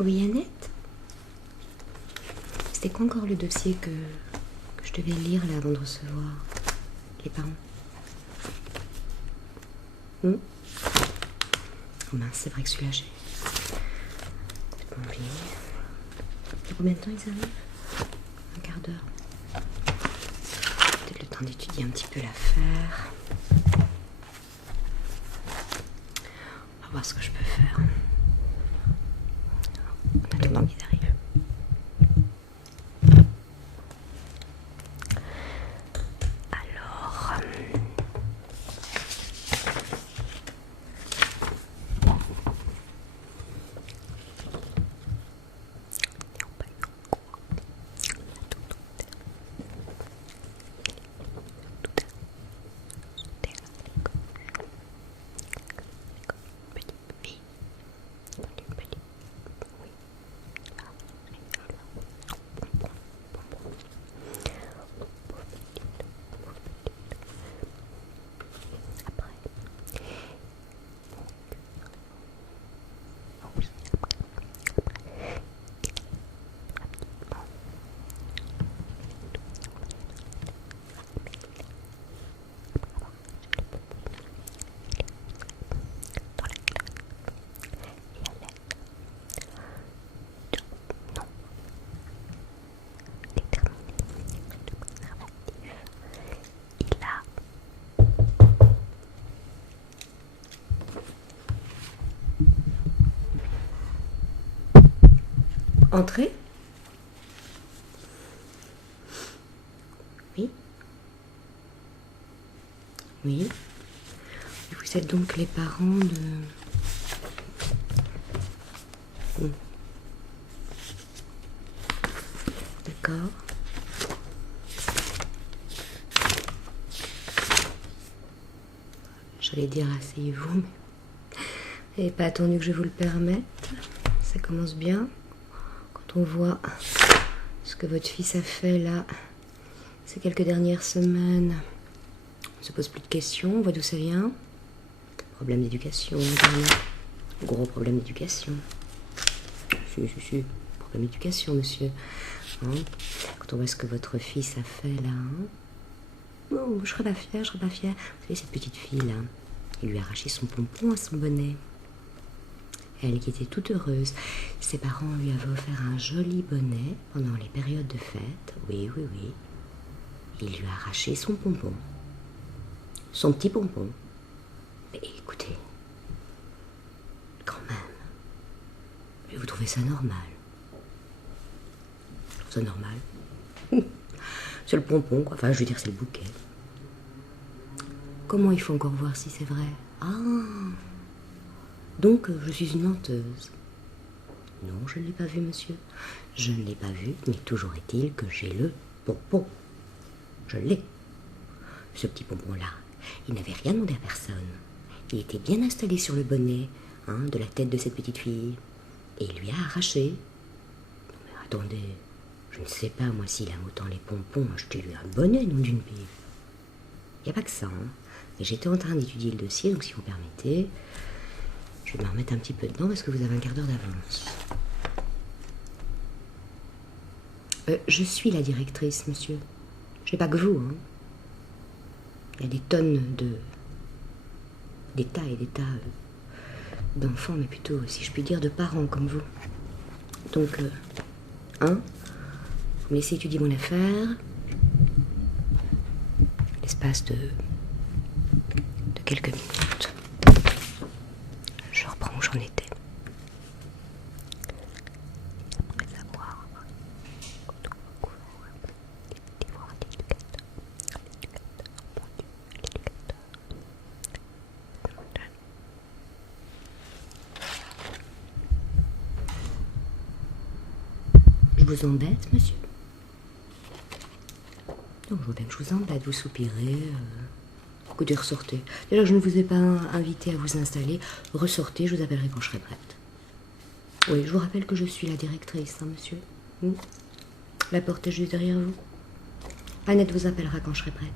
Oui, Annette? C'était quoi encore le dossier que je devais lire là avant de recevoir les parents? Oh mince, c'est vrai que celui-là, j'ai complètement oublié. Il y a combien de temps ils arrivent? Un quart d'heure. Peut-être le temps d'étudier un petit peu l'affaire. On va voir ce que je peux faire. En attendant qu'ils arrivent. Alors... Entrez? Oui? Oui? Vous êtes donc les parents de... D'accord. J'allais dire asseyez-vous, mais... Vous n'avez pas attendu que je vous le permette. Ça commence bien. Quand on voit ce que votre fils a fait là, ces quelques dernières semaines, on ne se pose plus de questions, on voit d'où ça vient. Problème d'éducation, évidemment. Gros problème d'éducation. Si. Problème d'éducation, monsieur. Hein? Quand on voit ce que votre fils a fait là, hein? Oh, je serais pas fière. Vous savez, cette petite fille là, il lui a arraché son pompon à son bonnet. Elle qui était toute heureuse. Ses parents lui avaient offert un joli bonnet pendant les périodes de fête. Oui. Il lui a arraché son pompon. Son petit pompon. Mais écoutez, quand même. Mais vous trouvez ça normal? Je trouve ça normal. C'est le pompon, quoi. Enfin, je veux dire, c'est le bouquet. Comment il faut encore voir si c'est vrai? Ah! Donc, je suis une menteuse. Non, je ne l'ai pas vu, monsieur. Je ne l'ai pas vu, mais toujours est-il que j'ai le pompon. Je l'ai. Ce petit pompon-là, il n'avait rien demandé à personne. Il était bien installé sur le bonnet, hein, de la tête de cette petite fille. Et il lui a arraché. Non, mais attendez, je ne sais pas, moi, s'il aime autant les pompons, achetez-lui un bonnet, nom d'une pipe. Il n'y a pas que ça, hein. Mais j'étais en train d'étudier le dossier, donc si vous permettez... Je vais me remettre un petit peu dedans parce que vous avez un quart d'heure d'avance. Je suis la directrice, monsieur. Je sais pas que vous, hein. Il y a des tonnes des tas et des tas d'enfants, mais plutôt, si je puis dire, de parents comme vous. Donc, vous me laissez étudier mon affaire. L'espace de quelques minutes. Je reprends où j'en étais. Après avoir Je vous embête, monsieur? Non, je vois bien que je vous embête, vous soupirez. Écoutez, ressortez. Déjà, je ne vous ai pas invité à vous installer. Ressortez, je vous appellerai quand je serai prête. Oui, je vous rappelle que je suis la directrice, hein, monsieur. La porte est juste derrière vous. Annette vous appellera quand je serai prête.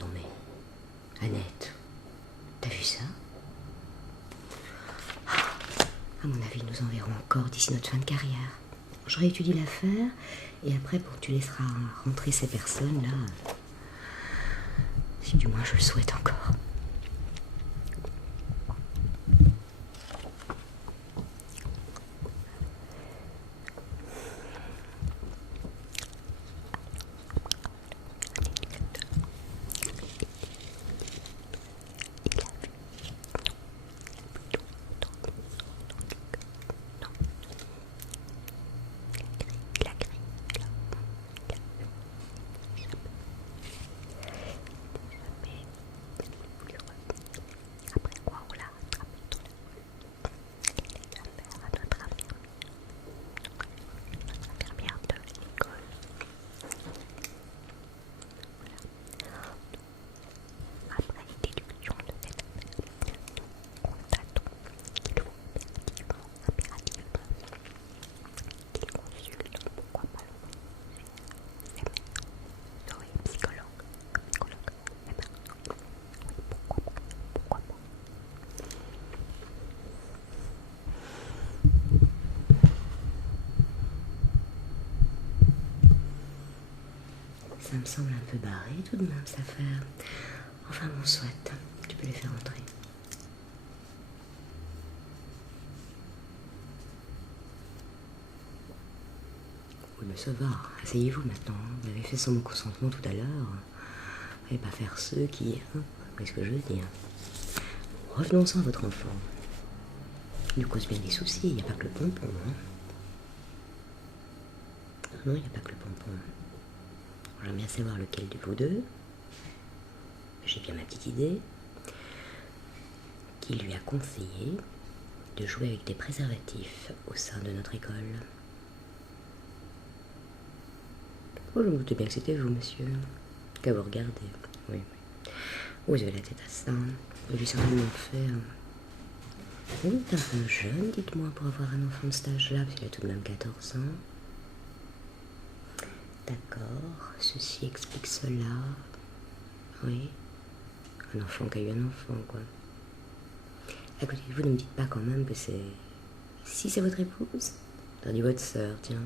Non mais, Annette, encore d'ici notre fin de carrière. Je réétudie l'affaire et après, bon, tu laisseras rentrer ces personnes-là. Si du moins je le souhaite encore. Ça me semble un peu barré tout de même, cette affaire. Enfin bon, soit, tu peux les faire entrer. Oui, mais ça va, asseyez-vous maintenant. Vous avez fait sans mon consentement tout à l'heure. Vous n'allez pas faire ceux qui... Hein, vous voyez ce que je veux dire. Revenons-en à votre enfant. Il nous cause bien des soucis, il n'y a pas que le pompon. Hein. Non, il n'y a pas que le pompon. J'aime bien savoir lequel de vous deux. J'ai bien ma petite idée. Qui lui a conseillé de jouer avec des préservatifs au sein de notre école. Oh, je me doutais bien que c'était vous, monsieur. Qu'à vous regarder. Oui, oui. Vous avez la tête à ça. Vous lui certainement fait. Vous êtes un peu jeune, dites-moi, pour avoir un enfant de cet âge-là, parce qu'il a tout de même 14 ans. D'accord, ceci explique cela. Oui. Un enfant qui a eu un enfant, quoi. À côté de vous, ne me dites pas quand même que c'est... Si c'est votre épouse, t'as dit votre sœur, tiens.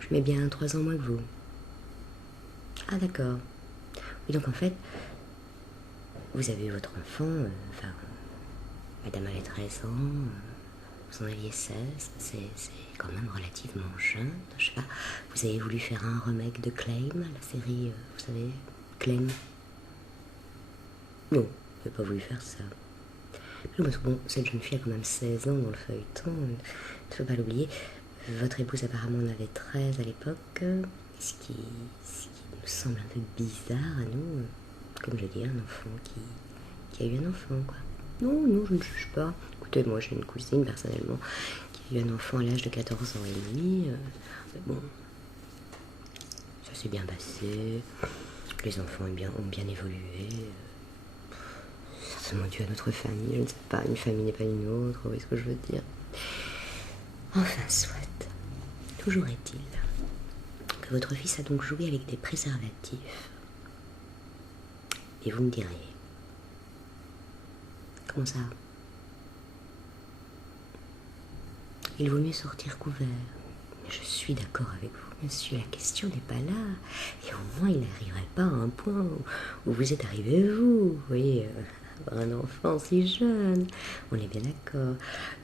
Je mets bien 3 ans moins que vous. Ah, d'accord. Oui, donc en fait, vous avez eu votre enfant, enfin, madame avait 13 ans, vous en aviez 16, c'est quand même relativement jeune. Je sais pas, vous avez voulu faire un remake de Claim, la série, vous savez, Claim. Non, vous n'avez pas voulu faire ça. Non, parce que bon, cette jeune fille a quand même 16 ans dans le feuilleton, il ne faut pas l'oublier. Votre épouse apparemment en avait 13 à l'époque, ce qui nous semble un peu bizarre à nous. Comme je dis, un enfant qui a eu un enfant, quoi. Non, non, je ne juge pas. Écoutez, moi j'ai une cousine, personnellement, qui a eu un enfant à l'âge de 14 ans et demi. Mais bon, ça s'est bien passé. Les enfants ont bien évolué. Certainement dû à notre famille, je ne sais pas. Une famille n'est pas une autre, vous voyez ce que je veux dire. Enfin, soit. Toujours est-il que votre fils a donc joué avec des préservatifs. Et vous me diriez, comment ça? Il vaut mieux sortir couvert. Mais je suis d'accord avec vous, monsieur, la question n'est pas là. Et au moins, il n'arriverait pas à un point où vous êtes arrivé, vous. Oui, avoir un enfant si jeune. On est bien d'accord.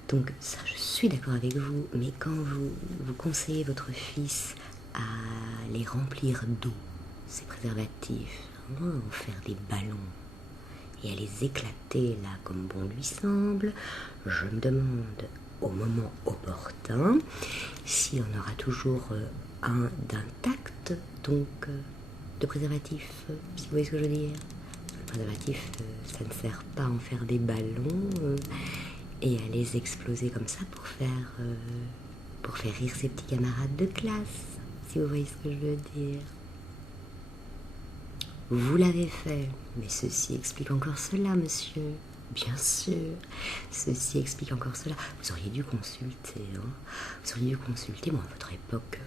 Donc, ça, je suis d'accord avec vous. Mais quand vous conseillez votre fils à les remplir d'eau, ces préservatifs, à en faire des ballons, et à les éclater là comme bon lui semble, je me demande au moment opportun si on aura toujours un d'intact, donc de préservatif, si vous voyez ce que je veux dire. Le préservatif, ça ne sert pas à en faire des ballons et à les exploser comme ça pour faire rire ses petits camarades de classe, si vous voyez ce que je veux dire. Vous l'avez fait, mais ceci explique encore cela, monsieur. Bien sûr, ceci explique encore cela. Vous auriez dû consulter, hein. Vous auriez dû consulter. Moi, à votre époque,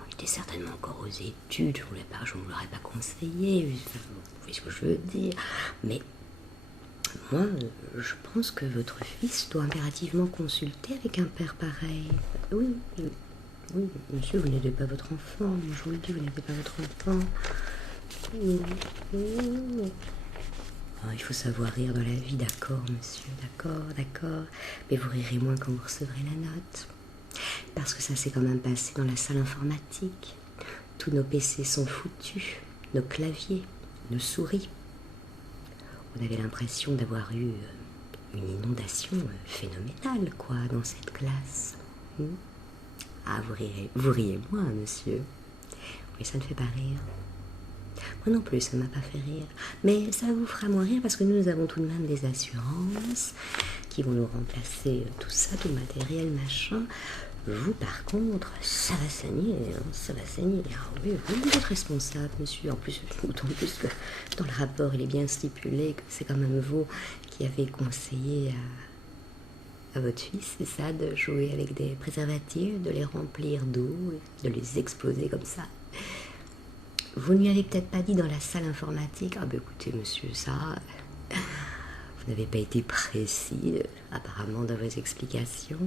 on était certainement encore aux études. Je ne vous l'aurais pas conseillé. Vous voyez ce que je veux dire. Mais moi, je pense que votre fils doit impérativement consulter avec un père pareil. Oui, oui, monsieur, vous n'aidez pas votre enfant. Moi, je vous le dis, vous n'aidez pas votre enfant. Oh, il faut savoir rire dans la vie, d'accord, monsieur, d'accord, d'accord. Mais vous rirez moins quand vous recevrez la note. Parce que ça s'est quand même passé dans la salle informatique. Tous nos PC sont foutus, nos claviers, nos souris. On avait l'impression d'avoir eu une inondation phénoménale, quoi, dans cette classe. Ah, vous riez moins, monsieur. Oui, ça ne fait pas rire. Moi non plus, ça ne m'a pas fait rire. Mais ça vous fera moins rire parce que nous avons tout de même des assurances qui vont nous remplacer tout ça, tout le matériel, machin. Vous, par contre, ça va saigner, hein, ça va saigner. Ah oui, vous êtes responsable, monsieur. En plus, d'autant plus que dans le rapport, il est bien stipulé que c'est quand même vous qui avez conseillé à votre fils, c'est ça, de jouer avec des préservatifs, de les remplir d'eau, de les exploser comme ça. Vous ne lui avez peut-être pas dit dans la salle informatique. Ah ben écoutez, monsieur, ça, vous n'avez pas été précis, apparemment, dans vos explications.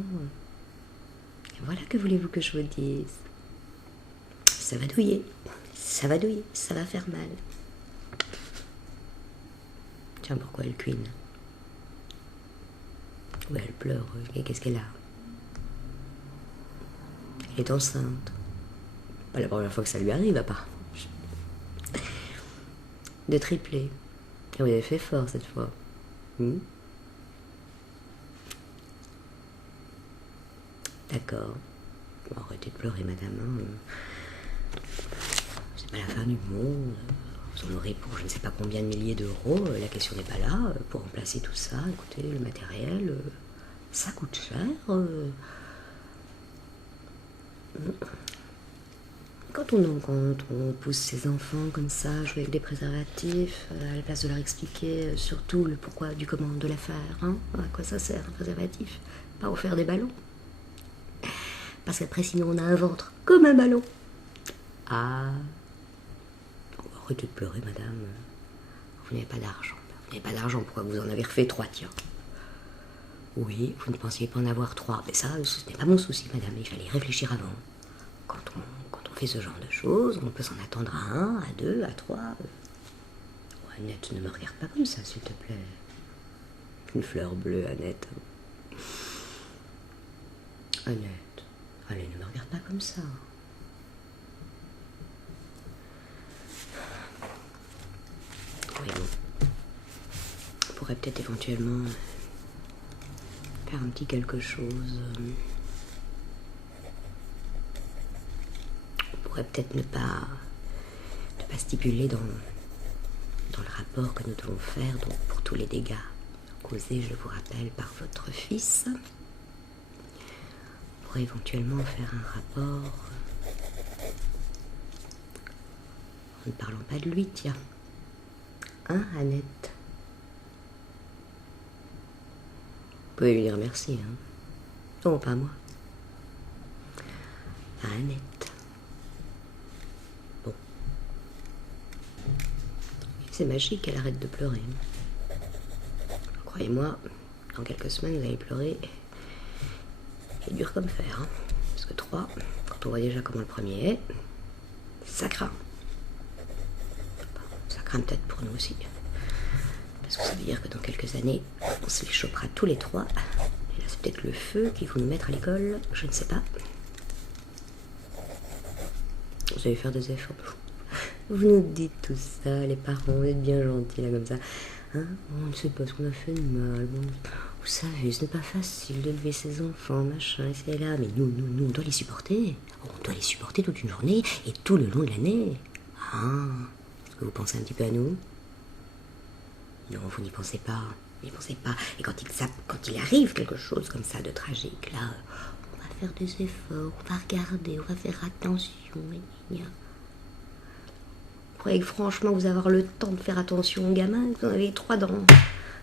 Voilà, que voulez-vous que je vous dise? Ça va douiller, ça va douiller, ça va faire mal. Tiens, pourquoi elle cuine? Ouais, elle pleure, qu'est-ce qu'elle a? Elle est enceinte. Pas la première fois que ça lui arrive, apparemment. De tripler. Vous avez fait fort cette fois. D'accord. Bon, arrêtez de pleurer, madame. C'est pas la fin du monde. Vous en aurez pour je ne sais pas combien de milliers d'euros. La question n'est pas là. Pour remplacer tout ça, écoutez, le matériel, ça coûte cher. Quand on pousse ses enfants comme ça, jouer avec des préservatifs, à la place de leur expliquer surtout le pourquoi du comment de l'affaire, hein, à quoi ça sert un préservatif? Pas au faire des ballons. Parce qu'après, sinon, on a un ventre comme un ballon. Ah. Arrêtez de pleurer, madame. Vous n'avez pas d'argent. Vous n'avez pas d'argent, pourquoi vous en avez refait 3, tiens? Oui, vous ne pensiez pas en avoir 3. Mais ça, ce n'est pas mon souci, madame. Il fallait y réfléchir avant. Quand on fait ce genre de choses, on peut s'en attendre à 1, à 2, à 3. Oh, Annette, ne me regarde pas comme ça, s'il te plaît. Une fleur bleue, Annette. Annette. Allez, ne me regarde pas comme ça. Oui, bon. On pourrait peut-être éventuellement faire un petit quelque chose. On pourrait peut-être ne pas stipuler dans le rapport que nous devons faire, donc pour tous les dégâts causés, je vous rappelle, par votre fils. On pourrait éventuellement faire un rapport en ne parlant pas de lui, tiens. Hein, Annette? Vous pouvez lui dire merci, hein? Non, pas moi. À Annette. Bon. C'est magique, elle arrête de pleurer. Croyez-moi, dans quelques semaines, vous allez pleurer. Il est dur comme fer, hein? Parce que 3, quand on voit déjà comment le premier est, ça craint. Ça craint peut-être pour nous aussi. Parce que ça veut dire que dans quelques années, on se les chopera tous les 3. Et là, c'est peut-être le feu qui vont nous mettre à l'école, je ne sais pas. Vous allez faire des efforts. Vous nous dites tout ça, les parents, vous êtes bien gentils là comme ça. Hein? On ne sait pas ce qu'on a fait de mal. Bon, vous savez, ce n'est pas facile d'élever ses enfants, machin, et c'est là. Mais nous, on doit les supporter. On doit les supporter toute une journée et tout le long de l'année. Ah, est-ce que vous pensez un petit peu à nous? Non, vous n'y pensez pas. N'y pensez pas. Et quand il arrive quelque chose comme ça de tragique, là, on va faire des efforts, on va regarder, on va faire attention. Vous croyez que franchement vous avoir le temps de faire attention aux gamins? Vous en avez 3 dents,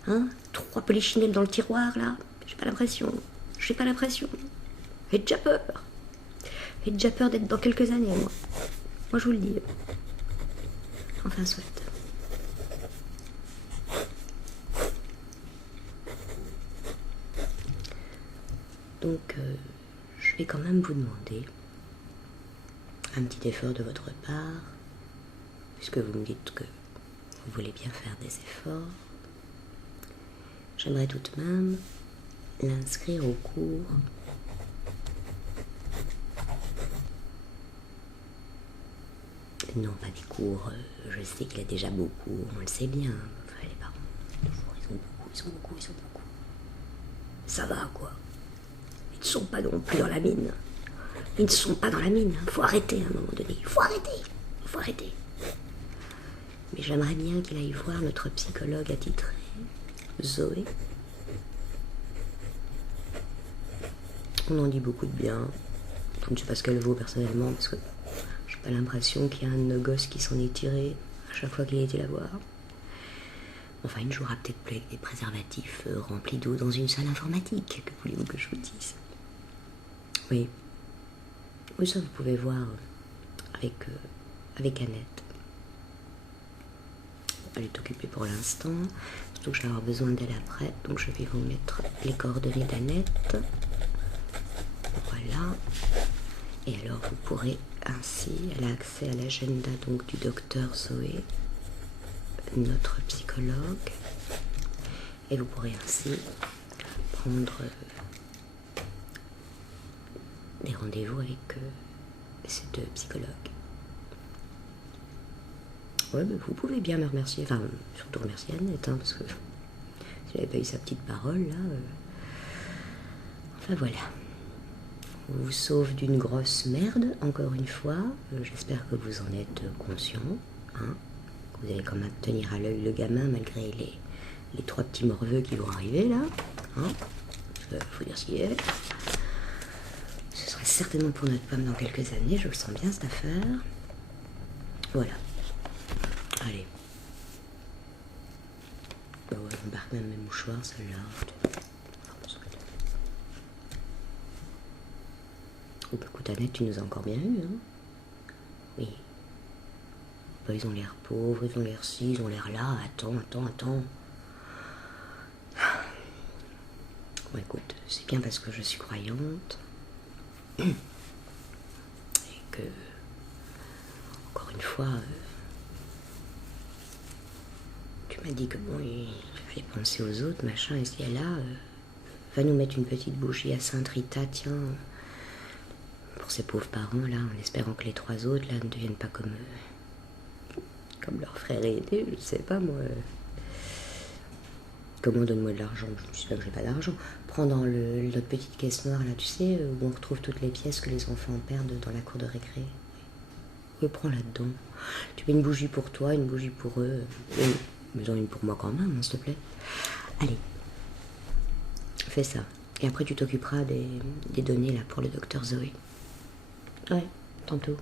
hein? 3 polichinelles dans le tiroir là? J'ai pas l'impression. J'ai déjà peur. J'ai déjà peur d'être dans quelques années, moi. Moi je vous le dis. Enfin soit. Donc, je vais quand même vous demander un petit effort de votre part, puisque vous me dites que vous voulez bien faire des efforts. J'aimerais tout de même l'inscrire au cours non, pas des cours, je sais qu'il a déjà beaucoup, on le sait bien. Enfin, les parents, toujours, ils sont beaucoup. Ça va, quoi. Ils ne sont pas non plus dans la mine. Ils ne sont pas dans la mine. Faut arrêter à un moment donné. Faut arrêter. Mais j'aimerais bien qu'il aille voir notre psychologue attitré, Zoé. On en dit beaucoup de bien. Je ne sais pas ce qu'elle vaut personnellement, parce que j'ai pas l'impression qu'il y a un de nos gosses qui s'en est tiré à chaque fois qu'il a été la voir. Enfin, il ne jouera peut-être plus avec des préservatifs remplis d'eau dans une salle informatique. Que voulez-vous que je vous dise? Oui. Oui, ça vous pouvez voir avec Annette. Elle est occupée pour l'instant, surtout que je vais avoir besoin d'elle après, donc je vais vous mettre les coordonnées d'Annette. Voilà. Et alors vous pourrez ainsi, elle a accès à l'agenda donc du docteur Zoé, notre psychologue, et vous pourrez ainsi prendre des rendez-vous avec ces deux psychologues. Ouais, mais vous pouvez bien me remercier, enfin surtout remercier Annette, hein, parce que si elle n'avait pas eu sa petite parole là, enfin voilà. On vous sauve d'une grosse merde, encore une fois. J'espère que vous en êtes conscient, hein. Vous allez quand même tenir à l'œil le gamin malgré les 3 petits morveux qui vont arriver là, hein. Faut dire ce qu'il est. Ce sera certainement pour notre pomme dans quelques années, je le sens bien cette affaire. Voilà. Allez. Bah ouais, je embarque même mes mouchoirs, celle-là. Oh bah écoute Annette, tu nous as encore bien eu, hein. Oui. Bah ils ont l'air pauvres, ils ont l'air ci, ils ont l'air là. Attends. Bon écoute, c'est bien parce que je suis croyante. Et que, encore une fois, tu m'as dit que bon, il fallait penser aux autres, machin, et si elle a, va nous mettre une petite bougie à Sainte Rita, tiens, pour ces pauvres parents là, en espérant que les 3 autres là ne deviennent pas comme leur frère aîné, je sais pas moi. Comment donne-moi de l'argent? Je sais pas que j'ai pas d'argent. Prends dans notre petite caisse noire là, tu sais, où on retrouve toutes les pièces que les enfants perdent dans la cour de récré. Oui, prends là-dedans. Tu mets une bougie pour toi, une bougie pour eux. Mais une pour moi quand même, hein, s'il te plaît. Allez, fais ça. Et après tu t'occuperas des données là pour le docteur Zoé. Ouais, tantôt.